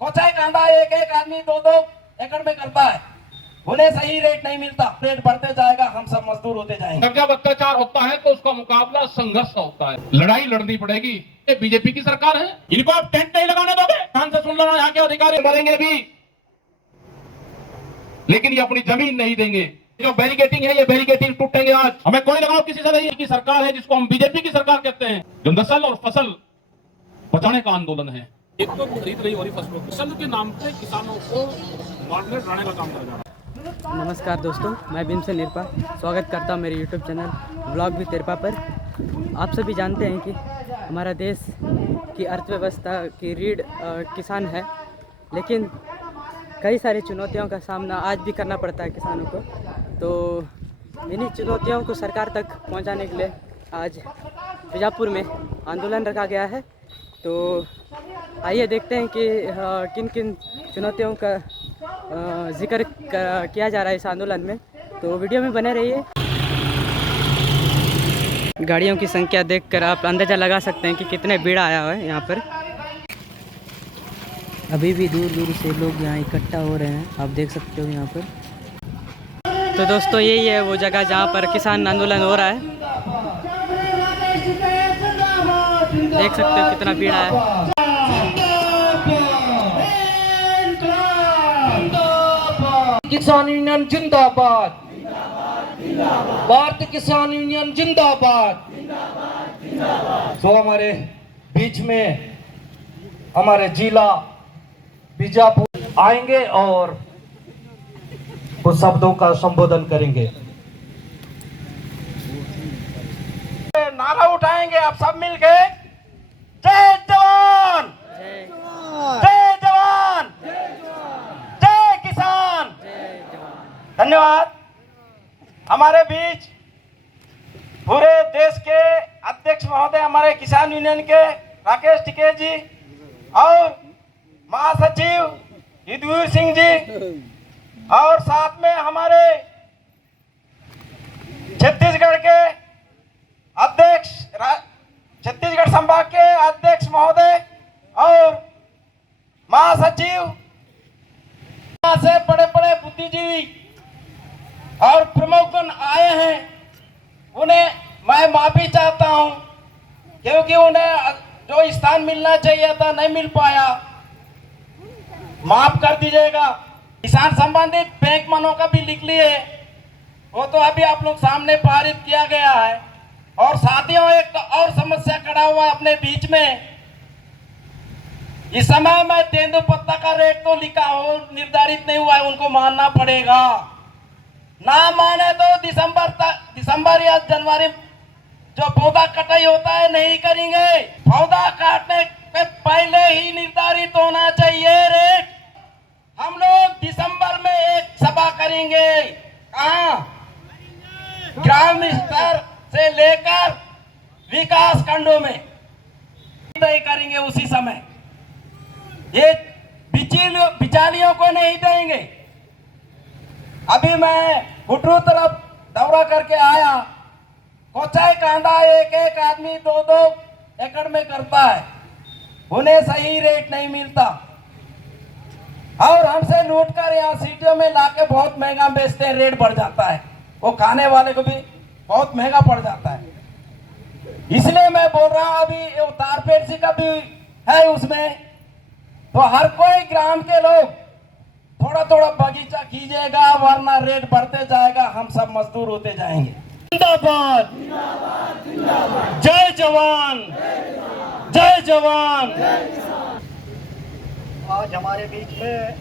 कोचाई कांदा एक एक आदमी 2-2 एकड़ में करता है, उन्हें सही रेट नहीं मिलता, रेट बढ़ते जाएगा, हम सब मजदूर होते जाएंगे। जब अत्याचार होता है तो उसका मुकाबला संघर्ष का होता है, लड़ाई लड़नी पड़ेगी। ये बीजेपी की सरकार है, इनको आप टेंट नहीं लगाने दोगे। ध्यान से सुन लो, यहाँ के अधिकारी मरेंगे भी, लेकिन ये अपनी जमीन नहीं देंगे। जो बैरिकेटिंग है, ये बैरिकेटिंग टूटेंगे आज। हमें कोई लगाव किसी से नहीं की सरकार है, जिसको हम बीजेपी की सरकार कहते हैं, जो नस्ल और फसल बचाने का आंदोलन है। एक तो खरीद नहीं हो रही फसलों की, फसल के नाम पे किसानों को मारने डराने का काम कर रहा है। नमस्कार दोस्तों, मैं भीमसेन निरपा स्वागत करता हूं मेरे YouTube चैनल ब्लॉग विद निरपा पर। आप सभी जानते हैं कि हमारा देश की अर्थव्यवस्था की रीढ़ किसान है, लेकिन कई सारी चुनौतियों का सामना आज भी करना पड़ता है किसानों को। तो इन्हीं चुनौतियों को सरकार तक पहुंचाने के लिए आज बीजापुर में आंदोलन रखा गया है। तो आइए देखते हैं कि किन किन चुनौतियों का जिक्र किया जा रहा है इस आंदोलन में। तो वीडियो में बने रहिए। गाड़ियों की संख्या देखकर आप अंदाज़ा लगा सकते हैं कि कितने भीड़ आया हुआ है यहाँ पर। अभी भी दूर दूर से लोग यहाँ इकट्ठा हो रहे हैं, आप देख सकते हो यहाँ पर। तो दोस्तों यही है वो जगह जहाँ पर किसान आंदोलन हो रहा है, देख सकते हो कितना भीड़ है। किसान यूनियन जिंदाबाद, भारतीय किसान यूनियन जिंदाबाद। तो हमारे बीच में हमारे जिला बीजापुर आएंगे और कुछ शब्दों का संबोधन करेंगे, नारा उठाएंगे आप सब मिलके, जय जवान, जय जवान, जय किसान। धन्यवाद। हमारे बीच पूरे देश के अध्यक्ष महोदय हमारे किसान यूनियन के राकेश टिकेत जी और महासचिव युद्धवीर सिंह जी, और साथ में हमारे छत्तीसगढ़ के अध्यक्ष, छत्तीसगढ़ संभाग के अध्यक्ष महोदय और महासचिव से बड़े बड़े बुद्धिजीवी और प्रमुखगण आए हैं। उन्हें मैं माफी चाहता हूं, क्योंकि उन्हें जो स्थान मिलना चाहिए था नहीं मिल पाया, माफ कर दीजिएगा। किसान संबंधित बैंक मनों का भी लिख लिए, वो तो अभी आप लोग सामने पारित किया गया है। और साथियों, एक और समस्या खड़ा हुआ है अपने बीच में। इस समय में तेंदुपत्ता का रेट तो लिखा हो, निर्धारित नहीं हुआ है, उनको मानना पड़ेगा। ना माने तो दिसंबर या जनवरी जो पौधा कटाई होता है नहीं करेंगे। पौधा काटने के पहले ही निर्धारित होना चाहिए रेट। हम लोग दिसंबर में एक सभा करेंगे, कहाँ? ग्राम स्तर से लेकर विकास खंडों में तय करेंगे। उसी समय ये बिचालियों को नहीं देंगे। अभी मैं गुटरू तरफ दौरा करके आया, कोचाई कांदा एक एक आदमी 2-2 एकड़ में करता है, उन्हें सही रेट नहीं मिलता, और हमसे लूट कर यहाँ सीटियों में लाके बहुत महंगा बेचते हैं, रेट बढ़ जाता है, वो खाने वाले को भी बहुत महंगा पड़ जाता है। इसलिए मैं बोल रहा हूँ, अभी उतार पेड़सी का भी है उसमें, तो हर कोई ग्राम के लोग थोड़ा थोड़ा बगीचा कीजिएगा, वरना रेट बढ़ते जाएगा, हम सब मजदूर होते जाएंगे। जिंदाबाद, जय जवान, जय जवान। आज हमारे बीच में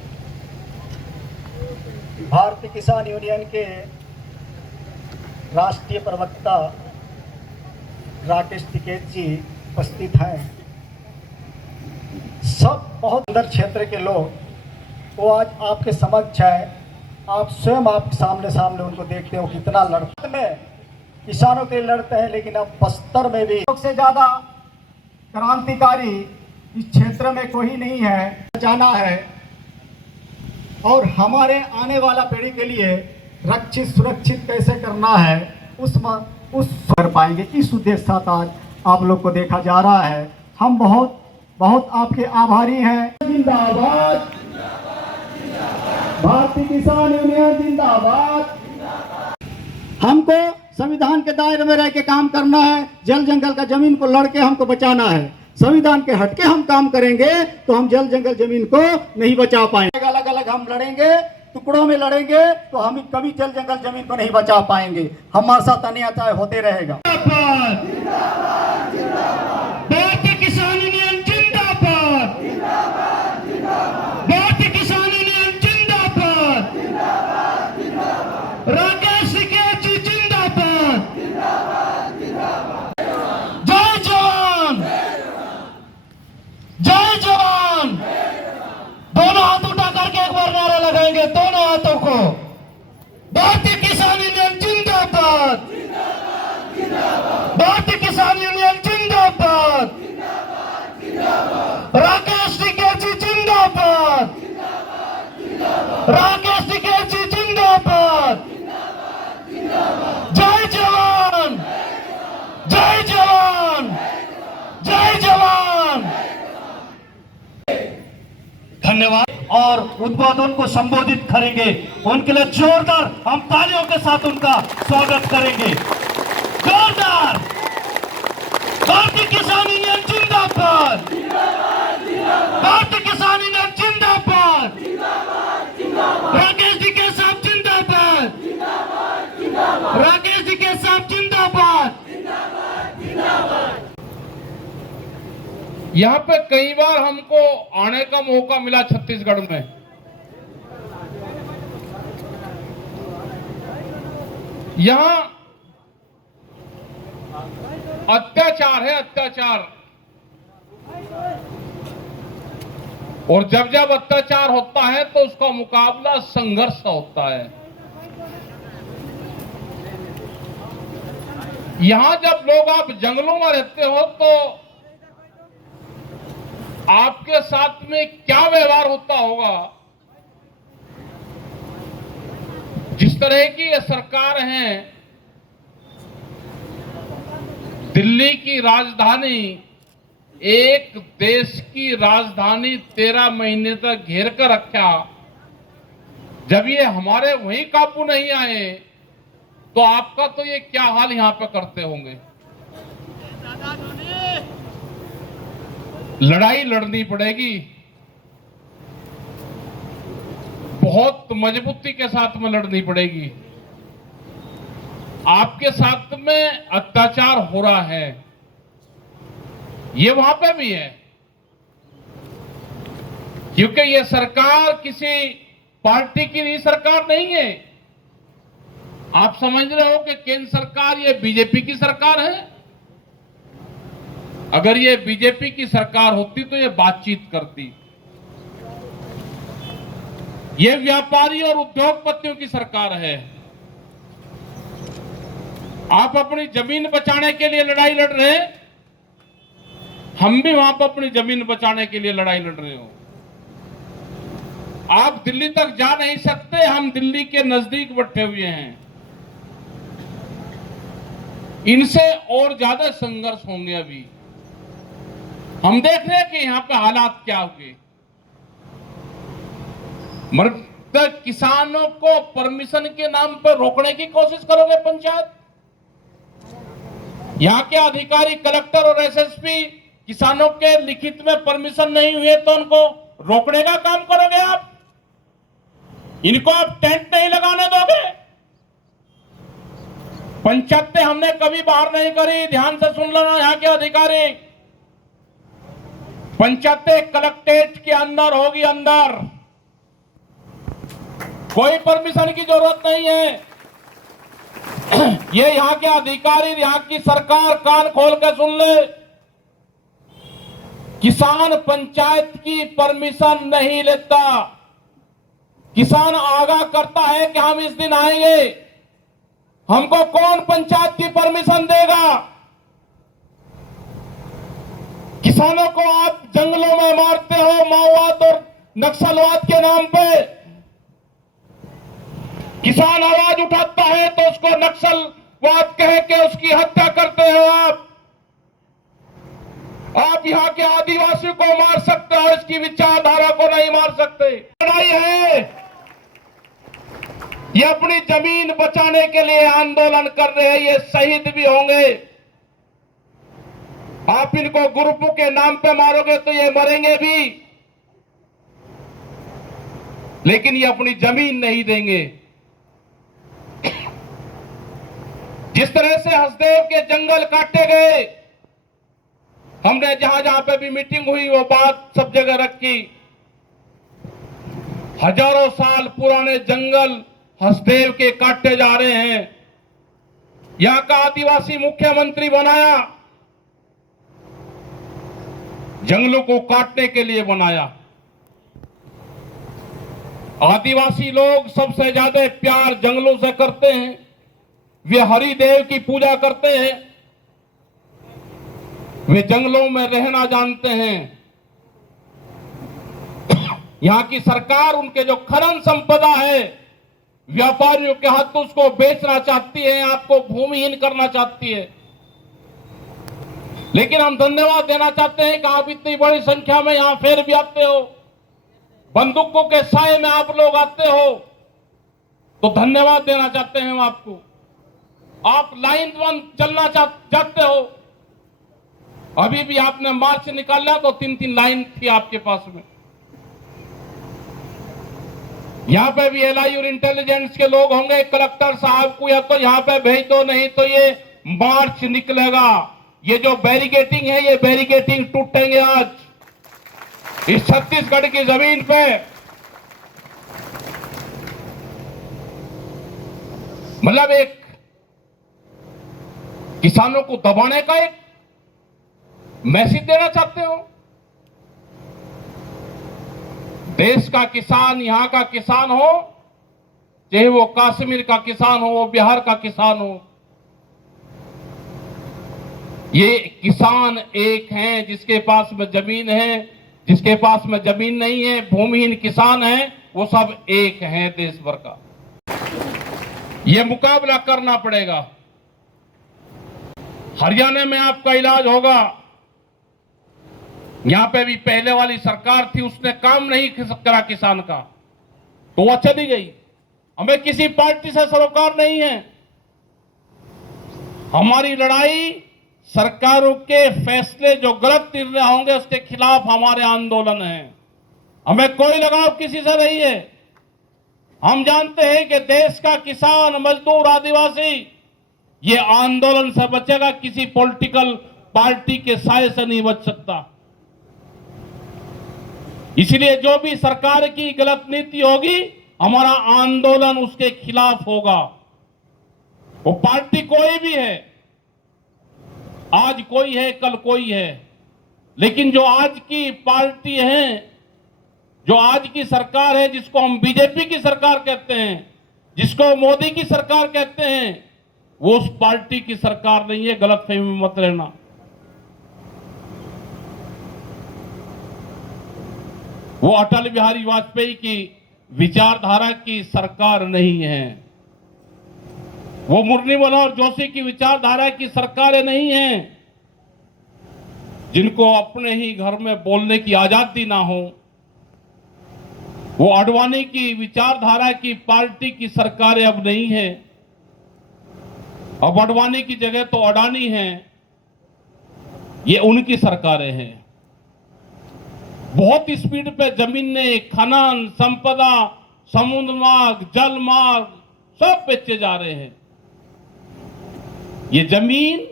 भारतीय किसान यूनियन के राष्ट्रीय प्रवक्ता राकेश टिकेत जी उपस्थित हैं। सब बहुत सुंदर क्षेत्र के लोग वो आज आपके समक्ष है, आप स्वयं आप सामने उनको देखते हो कितना लड़ते में किसानों के लिए लड़ते हैं। लेकिन अब बस्तर में भी सबसे ज्यादा क्रांतिकारी इस क्षेत्र में कोई नहीं है, जाना है और हमारे आने वाला पीढ़ी के लिए रक्षित सुरक्षित कैसे करना है उस कर पाएंगे। इस उद्देश्य साथ आज आप लोग को देखा जा रहा है। हम बहुत बहुत आपके आभारी हैं। जिंदाबाद, भारतीय किसान यूनियन जिंदाबाद। हमको संविधान के दायरे में रह के काम करना है। जल जंगल का जमीन को लड़के हमको बचाना है। संविधान के हटके हम काम करेंगे तो हम जल जंगल जमीन को नहीं बचा पाएंगे। अलग अलग हम लड़ेंगे, टुकड़ों में लड़ेंगे तो हम कभी जल जंगल जमीन को नहीं बचा पाएंगे। हमारे साथ अन्याय होते रहेगा। भारतीय किसान यूनियन जिंदाबाद, भारतीय किसान यूनियन जिंदाबाद, राकेश टिकैत जी जिंदाबाद। जय जवान, जय जवान। दोनों हाथ उठा करके एक बार नारा लगाएंगे, दोनों हाथों को। भारतीय किसान यूनियन जिंदाबाद, भारतीय किसान यूनियन जिंदाबाद, राकेश टिकैत जी जिंदाबाद, राकेश टिकैत जी जिंदाबाद। जय जवान, जय जवान, जय जवान। धन्यवाद। और उद्बोधन को संबोधित करेंगे, उनके लिए जोरदार हम तालियों के साथ उनका स्वागत करेंगे। जोरदार। भारतीय किसान यूनियन जिंदाबाद, भारतीय किसान यूनियन जिंदाबाद, राकेश टिकैत साहब जिंदाबाद, राकेश टिकैत साहब जिंदाबाद। यहाँ पे कई बार हमको आने का मौका मिला छत्तीसगढ़ में। यहाँ अत्याचार है, अत्याचार। और जब जब अत्याचार होता है तो उसका मुकाबला संघर्ष का होता है। यहां जब लोग आप जंगलों में रहते हो तो आपके साथ में क्या व्यवहार होता होगा। जिस तरह की ये सरकार है, दिल्ली की राजधानी, एक देश की राजधानी 13 महीने तक घेर कर रखा। जब ये हमारे वहीं काबू नहीं आए तो आपका तो ये क्या हाल यहां पे करते होंगे। लड़ाई लड़नी पड़ेगी, बहुत मजबूती के साथ में लड़नी पड़ेगी। आपके साथ में अत्याचार हो रहा है, ये वहां पे भी है, क्योंकि ये सरकार किसी पार्टी की नई सरकार नहीं है। आप समझ रहे हो कि केंद्र सरकार ये बीजेपी की सरकार है। अगर ये बीजेपी की सरकार होती तो ये बातचीत करती। ये व्यापारी और उद्योगपतियों की सरकार है। आप अपनी जमीन बचाने के लिए लड़ाई लड़ रहे हैं, हम भी वहां पर अपनी जमीन बचाने के लिए लड़ाई लड़ रहे हो। आप दिल्ली तक जा नहीं सकते, हम दिल्ली के नजदीक बैठे हुए हैं। इनसे और ज्यादा संघर्ष होंगे। अभी हम देख रहे हैं कि यहां पे हालात क्या होंगे। मगर किसानों को परमिशन के नाम पर रोकने की कोशिश करोगे पंचायत। यहां के अधिकारी, कलेक्टर और एसएसपी किसानों के लिखित में परमिशन नहीं हुए तो उनको रोकने का काम करोगे आप। इनको आप टेंट नहीं लगाने दोगे। पंचायतें हमने कभी बाहर नहीं करी, ध्यान से सुन लेना यहां के अधिकारी। पंचायतें कलेक्ट्रेट के अंदर होगी, अंदर कोई परमिशन की जरूरत नहीं है। ये यहां के अधिकारी, यहां की सरकार कान खोल के सुन ले। किसान पंचायत की परमिशन नहीं लेता। किसान आगाह करता है कि हम इस दिन आएंगे, हमको कौन पंचायत की परमिशन देगा। किसानों को आप जंगलों में मारते हो माओवाद और नक्सलवाद के नाम पे। किसान आवाज उठाता है तो उसको नक्सलवाद कह के उसकी हत्या करते हो आप। आप यहाँ के आदिवासी को मार सकते हो, इसकी विचारधारा को नहीं मार सकते। लड़ाई है, ये अपनी जमीन बचाने के लिए आंदोलन कर रहे हैं, ये शहीद भी होंगे। आप इनको ग्रुप के नाम पे मारोगे तो ये मरेंगे भी, लेकिन ये अपनी जमीन नहीं देंगे। जिस तरह से हसदेव के जंगल काटे गए, हमने जहां जहां पे भी मीटिंग हुई वो बात सब जगह रखी। हजारों साल पुराने जंगल हसदेव के काटे जा रहे हैं। यहां का आदिवासी मुख्यमंत्री बनाया, जंगलों को काटने के लिए बनाया। आदिवासी लोग सबसे ज्यादा प्यार जंगलों से करते हैं, वे हरिदेव की पूजा करते हैं, वे जंगलों में रहना जानते हैं। यहां की सरकार उनके जो खनन संपदा है व्यापारियों के हाथ उसको बेचना चाहती है, आपको भूमिहीन करना चाहती है। लेकिन हम धन्यवाद देना चाहते हैं कि आप इतनी बड़ी संख्या में यहां फिर भी आते हो, बंदूकों के साए में आप लोग आते हो, तो धन्यवाद देना चाहते हैं हम आपको। आप लाइन वन चलना चाहते हो, अभी भी आपने मार्च निकाला तो 3-3 लाइन थी आपके पास में। यहां पे भी एलआई और इंटेलिजेंस के लोग होंगे, कलेक्टर साहब को या तो यहां पे भेज दो, नहीं तो ये मार्च निकलेगा। ये जो बैरिकेटिंग है, ये बैरिकेटिंग टूटेंगे आज इस छत्तीसगढ़ की जमीन पे। मतलब एक किसानों को दबाने का एक मैसेज देना चाहते हो। देश का किसान, यहां का किसान हो, चाहे वो कश्मीर का किसान हो, वो बिहार का किसान हो, ये किसान एक हैं। जिसके पास में जमीन है, जिसके पास में जमीन नहीं है, भूमिहीन किसान है, वो सब एक हैं देश भर का। ये मुकाबला करना पड़ेगा। हरियाणा में आपका इलाज होगा। यहां पे भी पहले वाली सरकार थी, उसने काम नहीं करा किसान का, तो वह चली गई। हमें किसी पार्टी से सरोकार नहीं है। हमारी लड़ाई सरकारों के फैसले जो गलत निर्णय होंगे उसके खिलाफ हमारे आंदोलन है। हमें कोई लगाव किसी से नहीं है। हम जानते हैं कि देश का किसान, मजदूर, आदिवासी ये आंदोलन से बचेगा, किसी पॉलिटिकल पार्टी के साए से नहीं बच सकता। इसलिए जो भी सरकार की गलत नीति होगी, हमारा आंदोलन उसके खिलाफ होगा। वो पार्टी कोई भी है, आज कोई है, कल कोई है, लेकिन जो आज की पार्टी है, जो आज की सरकार है, जिसको हम बीजेपी की सरकार कहते हैं, जिसको मोदी की सरकार कहते हैं, वो उस पार्टी की सरकार नहीं है। गलतफहमी में मत रहना। वो अटल बिहारी वाजपेयी की विचारधारा की सरकार नहीं है। वो मुरली मनोहर जोशी की विचारधारा की सरकारें नहीं हैं। जिनको अपने ही घर में बोलने की आजादी ना हो, वो अडवाणी की विचारधारा की पार्टी की सरकारें अब नहीं है। अब अडवाणी की जगह तो अडानी है, ये उनकी सरकारें हैं। बहुत स्पीड पे जमीन ने खनन, संपदा, समुद्र मार्ग, जल मार्ग सब बेचे जा रहे हैं। ये जमीन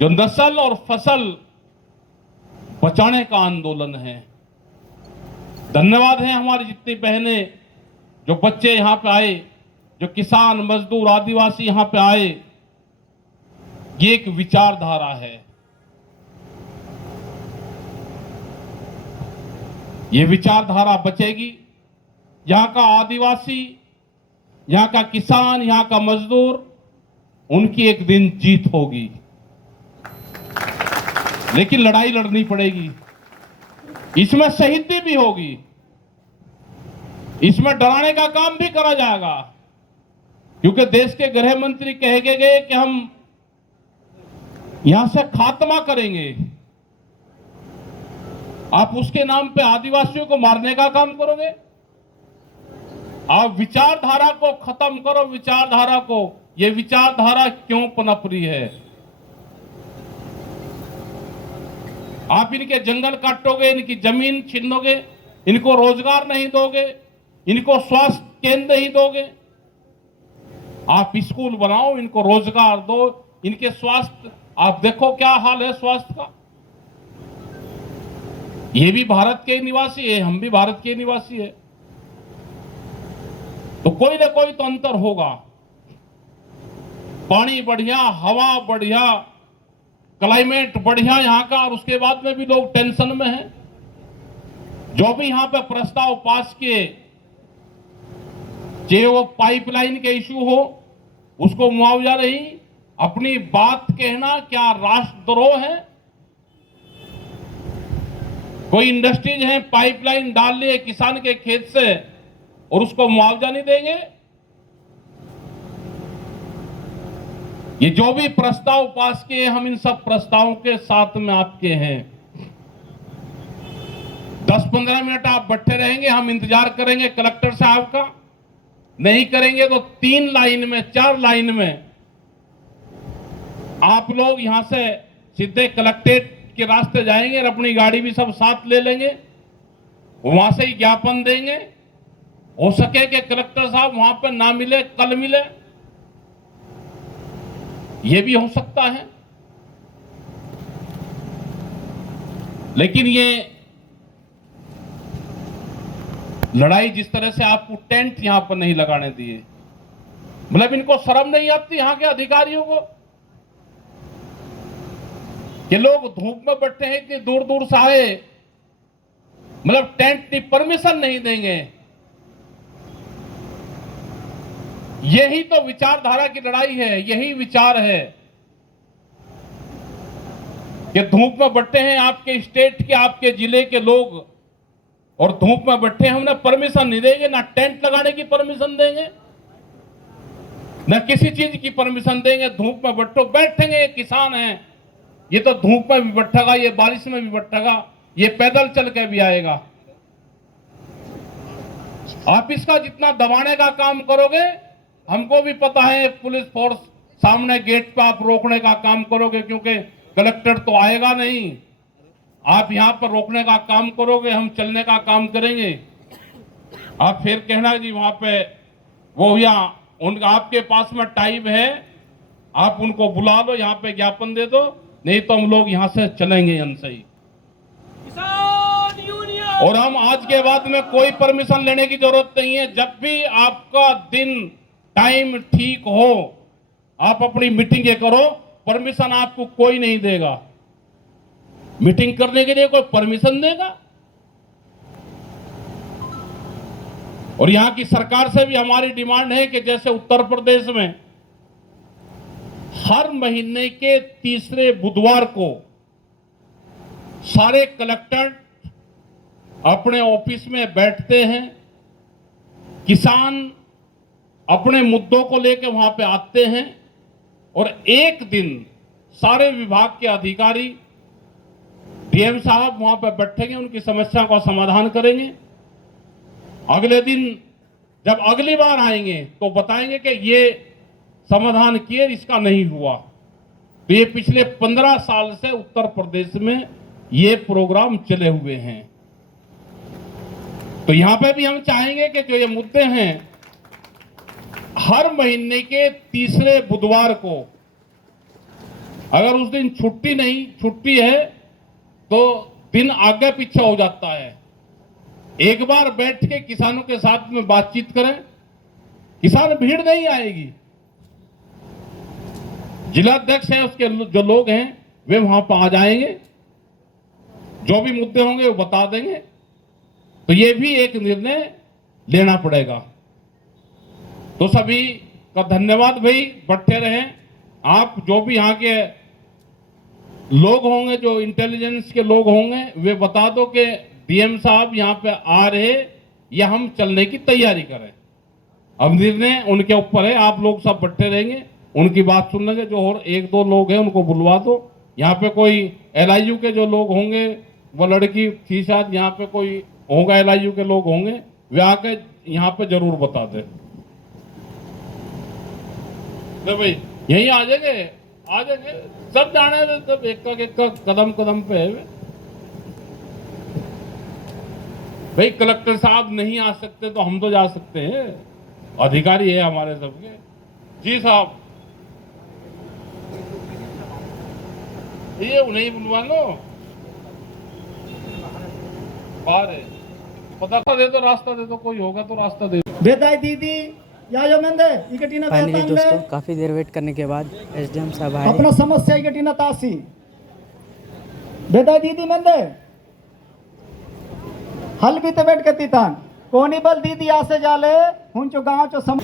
जो नस्ल और फसल बचाने का आंदोलन है। धन्यवाद है हमारी जितनी बहनें, जो बच्चे यहां पे आए, जो किसान, मजदूर, आदिवासी यहां पे आए। ये एक विचारधारा है। ये विचारधारा बचेगी। यहां का आदिवासी, यहां का किसान, यहां का मजदूर, उनकी एक दिन जीत होगी। लेकिन लड़ाई लड़नी पड़ेगी। इसमें शहीदी भी होगी, इसमें डराने का काम भी करा जाएगा। क्योंकि देश के गृह मंत्री कह के गए कि हम यहां से खात्मा करेंगे, आप उसके नाम पे आदिवासियों को मारने का काम करोगे? आप विचारधारा को खत्म करो, विचारधारा को। ये विचारधारा क्यों पनप रही है? आप इनके जंगल काटोगे, इनकी जमीन छीनोगे, इनको रोजगार नहीं दोगे, इनको स्वास्थ्य केंद्र नहीं दोगे। आप स्कूल बनाओ, इनको रोजगार दो, इनके स्वास्थ्य, आप देखो क्या हाल है स्वास्थ्य का। ये भी भारत के निवासी है, हम भी भारत के निवासी है, तो कोई ना कोई तो अंतर होगा। पानी बढ़िया, हवा बढ़िया, क्लाइमेट बढ़िया यहाँ का, और उसके बाद में भी लोग टेंशन में हैं। जो भी यहाँ पे प्रस्ताव पास किए, चाहे वो पाइपलाइन के इशू हो, उसको मुआवजा नहीं, अपनी बात कहना क्या राष्ट्रद्रोह है? कोई इंडस्ट्रीज है, पाइपलाइन डाल लिए किसान के खेत से और उसको मुआवजा नहीं देंगे? ये जो भी प्रस्ताव पास किए, हम इन सब प्रस्तावों के साथ में आपके हैं। 10-15 मिनट आप बैठे रहेंगे, हम इंतजार करेंगे कलेक्टर साहब का। नहीं करेंगे तो 3 लाइन में, 4 लाइन में आप लोग यहां से सीधे कलेक्ट्रेट के रास्ते जाएंगे और अपनी गाड़ी भी सब साथ ले लेंगे, वहां से ही ज्ञापन देंगे। हो सके कि कलेक्टर साहब वहां पर ना मिले, कल मिले, ये भी हो सकता है। लेकिन ये लड़ाई जिस तरह से आपको टेंट यहां पर नहीं लगाने दिए, मतलब इनको शर्म नहीं आती यहां के अधिकारियों को कि लोग धूप में बैठे हैं, इतनी दूर दूर से आए, मतलब टेंट की परमिशन नहीं देंगे। यही तो विचारधारा की लड़ाई है, यही विचार है कि धूप में बैठे हैं आपके स्टेट के, आपके जिले के लोग, और धूप में बैठे हैं, हमने परमिशन नहीं देंगे, ना टेंट लगाने की परमिशन देंगे, ना किसी चीज की परमिशन देंगे। धूप में बैठो, बैठेंगे, किसान हैं, ये तो धूप में भी बैठेगा, ये बारिश में भी बैठेगा, ये पैदल चल के भी आएगा। आप इसका जितना दबाने का काम करोगे, हमको भी पता है पुलिस फोर्स सामने गेट पे आप रोकने का काम करोगे, क्योंकि कलेक्टर तो आएगा नहीं, आप यहां पर रोकने का काम करोगे, हम चलने का काम करेंगे। आप फिर कहना जी वहां पे वो यहाँ उनका आपके पास में टाइम है, आप उनको बुला लो, यहाँ पे ज्ञापन दे दो, नहीं तो हम लोग यहां से चलेंगे यहाँ से ही। और हम आज के बाद में कोई परमिशन लेने की जरूरत नहीं है। जब भी आपका दिन टाइम ठीक हो, आप अपनी मीटिंगें करो, परमिशन आपको कोई नहीं देगा। मीटिंग करने के लिए कोई परमिशन देगा? और यहां की सरकार से भी हमारी डिमांड है कि जैसे उत्तर प्रदेश में हर महीने के तीसरे बुधवार को सारे कलेक्टर अपने ऑफिस में बैठते हैं, किसान अपने मुद्दों को लेकर वहां पे आते हैं, और एक दिन सारे विभाग के अधिकारी, डीएम साहब वहां पे बैठेंगे, उनकी समस्या का समाधान करेंगे। अगले दिन जब अगली बार आएंगे तो बताएंगे कि ये समाधान किए, इसका नहीं हुआ। तो ये पिछले 15 साल से उत्तर प्रदेश में ये प्रोग्राम चले हुए हैं। तो यहां पे भी हम चाहेंगे कि जो ये मुद्दे हैं, हर महीने के तीसरे बुधवार को, अगर उस दिन छुट्टी है तो दिन आगे पीछे हो जाता है, एक बार बैठ के किसानों के साथ में बातचीत करें। किसान भीड़ नहीं आएगी, जिलाध्यक्ष हैं उसके जो लोग हैं वे वहां पर आ जाएंगे, जो भी मुद्दे होंगे वो बता देंगे। तो ये भी एक निर्णय लेना पड़ेगा। तो सभी का धन्यवाद भाई, बैठे रहें आप। जो भी यहाँ के लोग होंगे, जो इंटेलिजेंस के लोग होंगे, वे बता दो कि डीएम साहब यहाँ पे आ रहे या हम चलने की तैयारी करें। अब निर्णय उनके ऊपर है, आप लोग सब बैठे रहेंगे, उनकी बात सुन लेंगे। जो और 1-2 लोग हैं उनको बुलवा दो। यहाँ पे कोई LIU के जो लोग होंगे, वो लड़की थी शायद यहाँ पे कोई होगा, LIU के लोग होंगे, वे आके यहाँ पे जरूर बता दे। तो भाई यही आ जाएंगे सब जाने वे, सब एक का कदम कदम पे है वे। भाई कलेक्टर साहब नहीं आ सकते तो हम तो जा सकते हैं, अधिकारी है हमारे सबके। जी साहब, ये उन्हें बुलवा लो, बाहर है, पता दे दो, रास्ता दे दो, कोई होगा तो रास्ता दे दो। बेदाई दीदी या जो मंदे इकटीना फाइनली दोस्तों काफ़ी देर वेट करने के बाद SDM साहब आए। अपना समस्या इकटीना तासी बेदाई दीदी मंदे हल भी तो वेट करती था कोनी बल दीदी यहाँ से जाले हुन जो गांव जो सम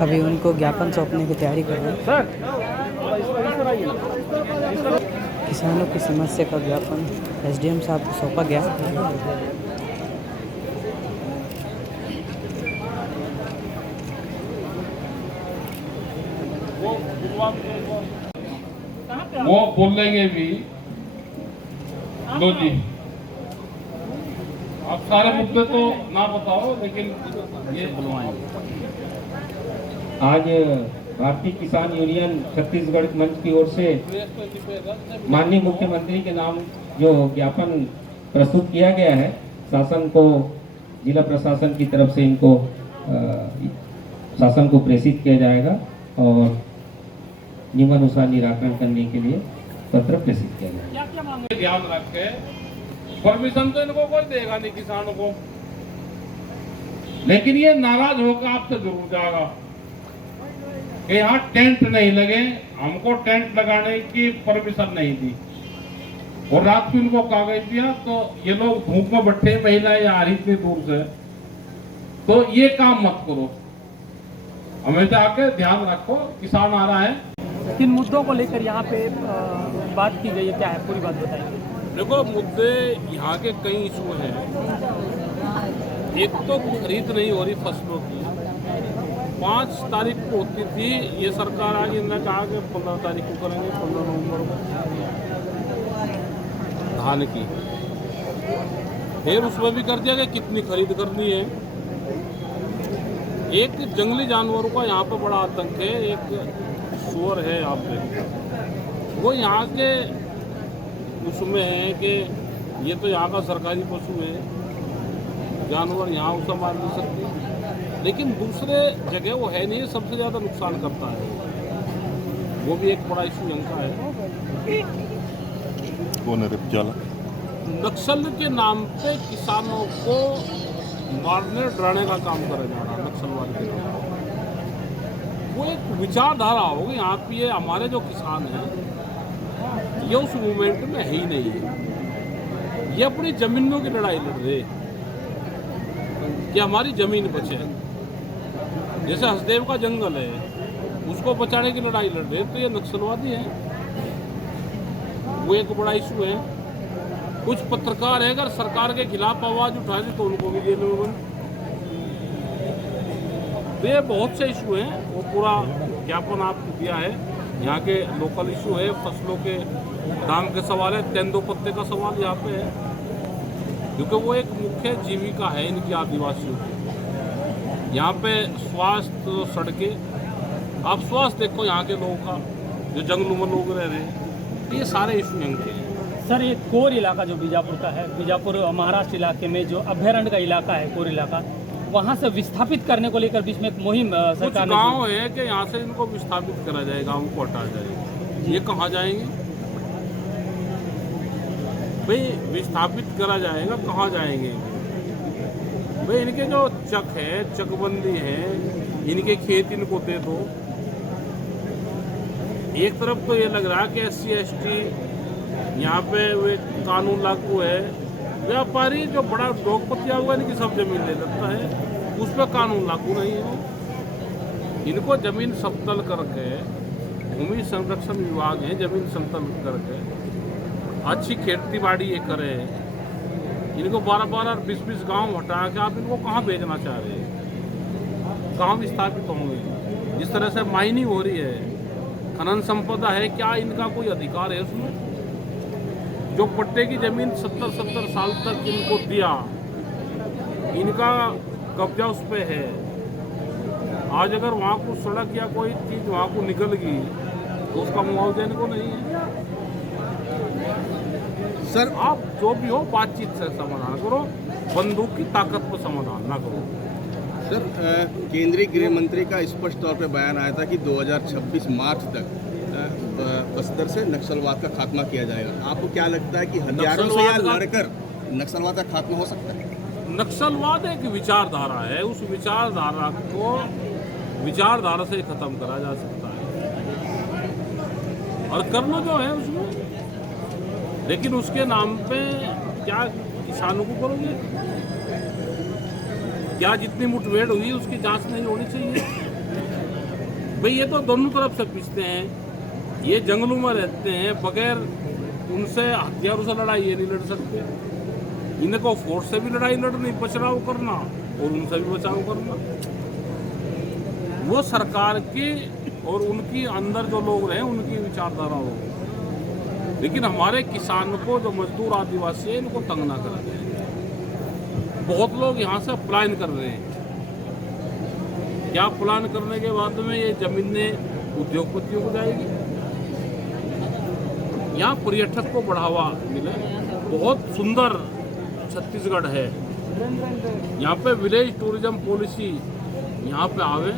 अभी उनको ज्ञापन सौंपने की तैयारी कर रहे हैं। किसानों की समस्या का ज्ञापन SDM साहब को सौंपा गया। वो बोलेंगे भी लो जी, आप सारे मुद्दे तो ना बताओ, लेकिन ये आज भारतीय किसान यूनियन छत्तीसगढ़ मंच की ओर से माननीय मुख्यमंत्री के नाम जो ज्ञापन प्रस्तुत किया गया है, शासन को, जिला प्रशासन की तरफ से इनको शासन को प्रेषित किया जाएगा और नियमानुसार निराकरण करने के लिए पत्र प्रेषित किया जाएगा। ध्यान रखे, परमिशन तो इनको कोई देगा नहीं किसानों को, लेकिन ये नाराज होकर आपसे जरूर जाएगा कि यहाँ टेंट नहीं लगे, हमको टेंट लगाने की परमिशन नहीं दी, और रात को इनको कागज दिया तो ये लोग धूप में बैठे, महिलाएं आ रही इतनी दूर से, तो ये काम मत करो, हमेशा आके ध्यान रखो, किसान आ रहा है। किन मुद्दों को लेकर यहाँ पे बात की गई है, क्या है पूरी बात बताइए। देखो, मुद्दे यहाँ के कई इशू हैं। एक तो खरीद नहीं हो रही फसलों की, 5 तारीख को होती थी, ये सरकार आज इन्होंने कहा कि 15 तारीख को करेंगे, 15 नवंबर को धान की, फिर उसमें भी कर दिया कि कितनी खरीद करनी है। एक जंगली जानवरों का यहाँ पर बड़ा आतंक है, एक सुअर है यहाँ पे, वो यहाँ के उसमें है कि ये तो यहाँ का सरकारी पशु है, जानवर यहाँ उसे मार नहीं सकते, लेकिन दूसरे जगह वो है नहीं, सबसे ज़्यादा नुकसान करता है, वो भी एक बड़ा इशू यहाँ का है। कौन है जाला? नक्सल के नाम पे किसानों को मारने डराने का काम करा जा रहा है, नक्सलवाद के नाम। वो एक विचारधारा होगी यहाँ पे, ये हमारे जो किसान हैं ये उस मूवमेंट में है ही नहीं है, ये अपनी जमीनों की लड़ाई लड़ रहे कि हमारी जमीन बचे। जैसे हसदेव का जंगल है, उसको बचाने की लड़ाई लड़ रहे, तो ये नक्सलवादी है, वो एक बड़ा इशू है। कुछ पत्रकार है, अगर सरकार के खिलाफ आवाज उठा दी तो उनको भी जेल में बंद। तो ये बहुत से इशू हैं, वो पूरा ज्ञापन आपको दिया है। यहाँ के लोकल इशू है, फसलों के दाम के सवाल है, तेंदुपत्ते का सवाल यहाँ पे है, क्योंकि वो एक मुख्य जीविका है इनकी, आदिवासियों की। यहाँ पे स्वास्थ्य, सड़कें, आप स्वास्थ्य देखो यहाँ के लोगों का, जो जंगलों में लोग रह रहे हैं, ये सारे इशू यहाँ के हैं। सर, ये कोर इलाका जो बीजापुर का है, बीजापुर महाराष्ट्र इलाके में जो अभ्यारण्य का इलाका है, कोर इलाका, वहाँ से विस्थापित करने को लेकर बीच में एक मुहिम सरकार ने गाँव है कि यहाँ से इनको विस्थापित करा जाए, गाँव को हटाया जाए। ये कहाँ जाएंगे भाई? विस्थापित करा जाएगा, कहाँ जाएंगे भाई? इनके जो चक है, चकबंदी है, इनके खेत इनको दे दो। एक तरफ तो ये लग रहा है कि SC ST यहाँ पे वे कानून लागू है, व्यापारी जो बड़ा उद्योगपति हुआ इनकी सब जमीन ले लेता है, उस पर कानून लागू नहीं है। इनको जमीन समतल करके, भूमि संरक्षण विभाग है, जमीन समतल करके अच्छी खेती बाड़ी ये करे। इनको 12-12 20-20 गाँव हटा के आप इनको कहाँ भेजना चाह रहे हैं? कहाँ विस्थापित होंगे? जिस तरह से माइनिंग हो रही है, खनन संपदा है, क्या इनका कोई अधिकार है उसमें? जो पट्टे की ज़मीन 70-70 साल तक इनको दिया, इनका कब्जा उस पे है। आज अगर वहाँ को सड़क या कोई चीज़ वहाँ को निकल गई तो उसका मुआवजा इनको नहीं है। सर आप जो भी हो बातचीत से समाधान करो, बंदूक की ताकत पर समाधान ना करो। सर केंद्रीय गृह मंत्री का स्पष्ट तौर पे बयान आया था कि 2026 मार्च तक बस्तर से नक्सलवाद का खात्मा किया जाएगा। आपको क्या लगता है कि हथियारों से या लड़कर नक्सलवाद का खात्मा हो सकता है? नक्सलवाद एक विचारधारा है, उस विचारधारा को विचारधारा से खत्म करा जा सकता है और करना जो है उसमें, लेकिन उसके नाम पे क्या किसानों को करोगे? क्या जितनी मुठभेड़ हुई उसकी जांच नहीं होनी चाहिए? भाई ये तो दोनों तरफ से पिसते हैं, ये जंगलों में रहते हैं, बगैर उनसे हथियारों से लड़ाई ये नहीं लड़ सकते। इनको फोर्स से भी लड़ाई लड़नी, बचाव करना और उनसे भी बचाव करना, वो सरकार की और उनकी अंदर जो लोग रहे उनकी विचारधारा हो। लेकिन हमारे किसान को, जो मजदूर आदिवासी है, इनको तंग ना करें। बहुत लोग यहाँ से पलायन कर रहे हैं। क्या पलायन करने के बाद में ये जमीनें उद्योगपतियों को जाएगी? यहाँ पर्यटक को बढ़ावा मिले। बहुत सुंदर छत्तीसगढ़ है, यहाँ पे विलेज टूरिज्म पॉलिसी यहाँ पे आवे,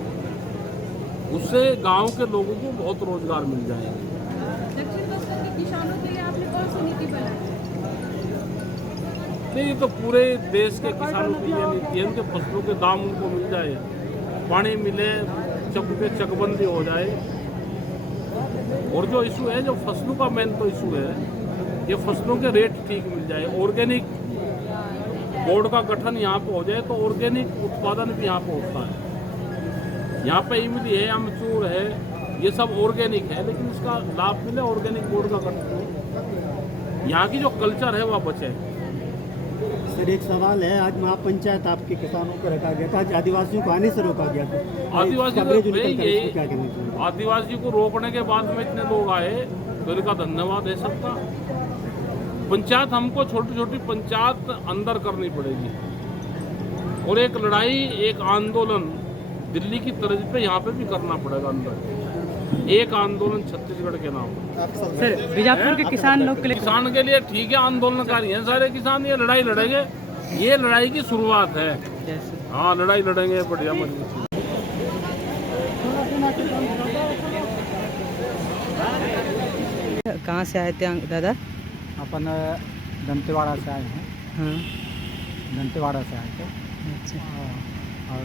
उससे गांव के लोगों को बहुत रोजगार मिल जाएगा। दक्षिण बस्तर के किसानों के लिए आपने कौन सी नीति बनाई? नहीं, ये तो पूरे देश के किसानों के लिए नीति है। उनके फसलों के दाम उनको मिल जाए, पानी मिले, चकबंदी हो जाए। और जो इशू है, जो फसलों का मेन तो इशू है, ये फसलों के रेट ठीक मिल जाए। ऑर्गेनिक बोर्ड का गठन यहाँ पे हो जाए तो ऑर्गेनिक उत्पादन भी यहाँ पे होता है। यहाँ पे इमली है, अमचूर है, ये सब ऑर्गेनिक है, लेकिन इसका लाभ मिले, ऑर्गेनिक बोर्ड का गठन हो, यहाँ की जो कल्चर है वह बचे। सर एक सवाल है, आज महापंचायत आपके किसानों को रखा गया था, आज आदिवासियों को आने से रोका गया था। आदिवासी को रोकने के बाद में इतने लोग आए तो इनका धन्यवाद है सबका। पंचायत हमको छोटी छोटी पंचायत अंदर करनी पड़ेगी और एक लड़ाई, एक आंदोलन दिल्ली की तर्ज पे यहाँ पे भी करना पड़ेगा अंदर। एक आंदोलन छत्तीसगढ़ के नाम। सर बीजापुर के किसान लोग के लिए, किसान के लिए ठीक है, आंदोलनकारी हैं सारे किसान, ये लड़ाई लड़ेंगे, ये लड़ाई की शुरुआत है। हाँ, लड़ाई लड़ेंगे बढ़िया मजबूत। कहाँ से आए थे दादा? अपन दंतेवाड़ा से आए हैं। हाँ, दंतेवाड़ा से आए थे। अच्छा। और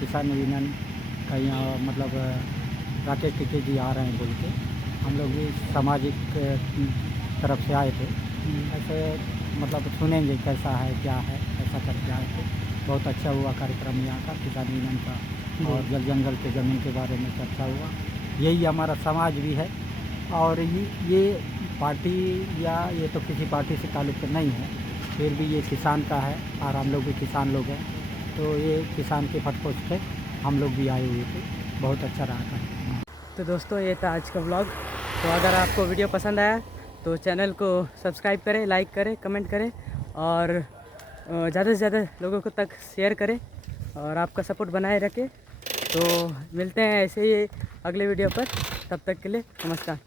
किसान यूनियन का यहाँ मतलब राकेश टिके जी आ रहे हैं बोल के हम लोग भी सामाजिक तरफ से आए थे। ऐसे मतलब सुनेंगे कैसा है क्या है, ऐसा करके आए थे। बहुत अच्छा हुआ कार्यक्रम यहाँ का, किसान यूनियन का, और जल जंगल के ज़मीन के बारे में चर्चा हुआ। यही हमारा समाज भी है और ये पार्टी या ये तो किसी पार्टी से ताल्लुक़ नहीं है, फिर भी ये किसान का है और हम लोग भी किसान लोग हैं, तो ये किसान के फटकों से हम लोग भी आए हुए थे। बहुत अच्छा रहा था। तो दोस्तों ये था आज का व्लॉग। तो अगर आपको वीडियो पसंद आया तो चैनल को सब्सक्राइब करें, लाइक करें, कमेंट करें और ज़्यादा से ज़्यादा लोगों को तक शेयर करें और आपका सपोर्ट बनाए रखें। तो मिलते हैं ऐसे ही अगले वीडियो पर, तब तक के लिए नमस्कार।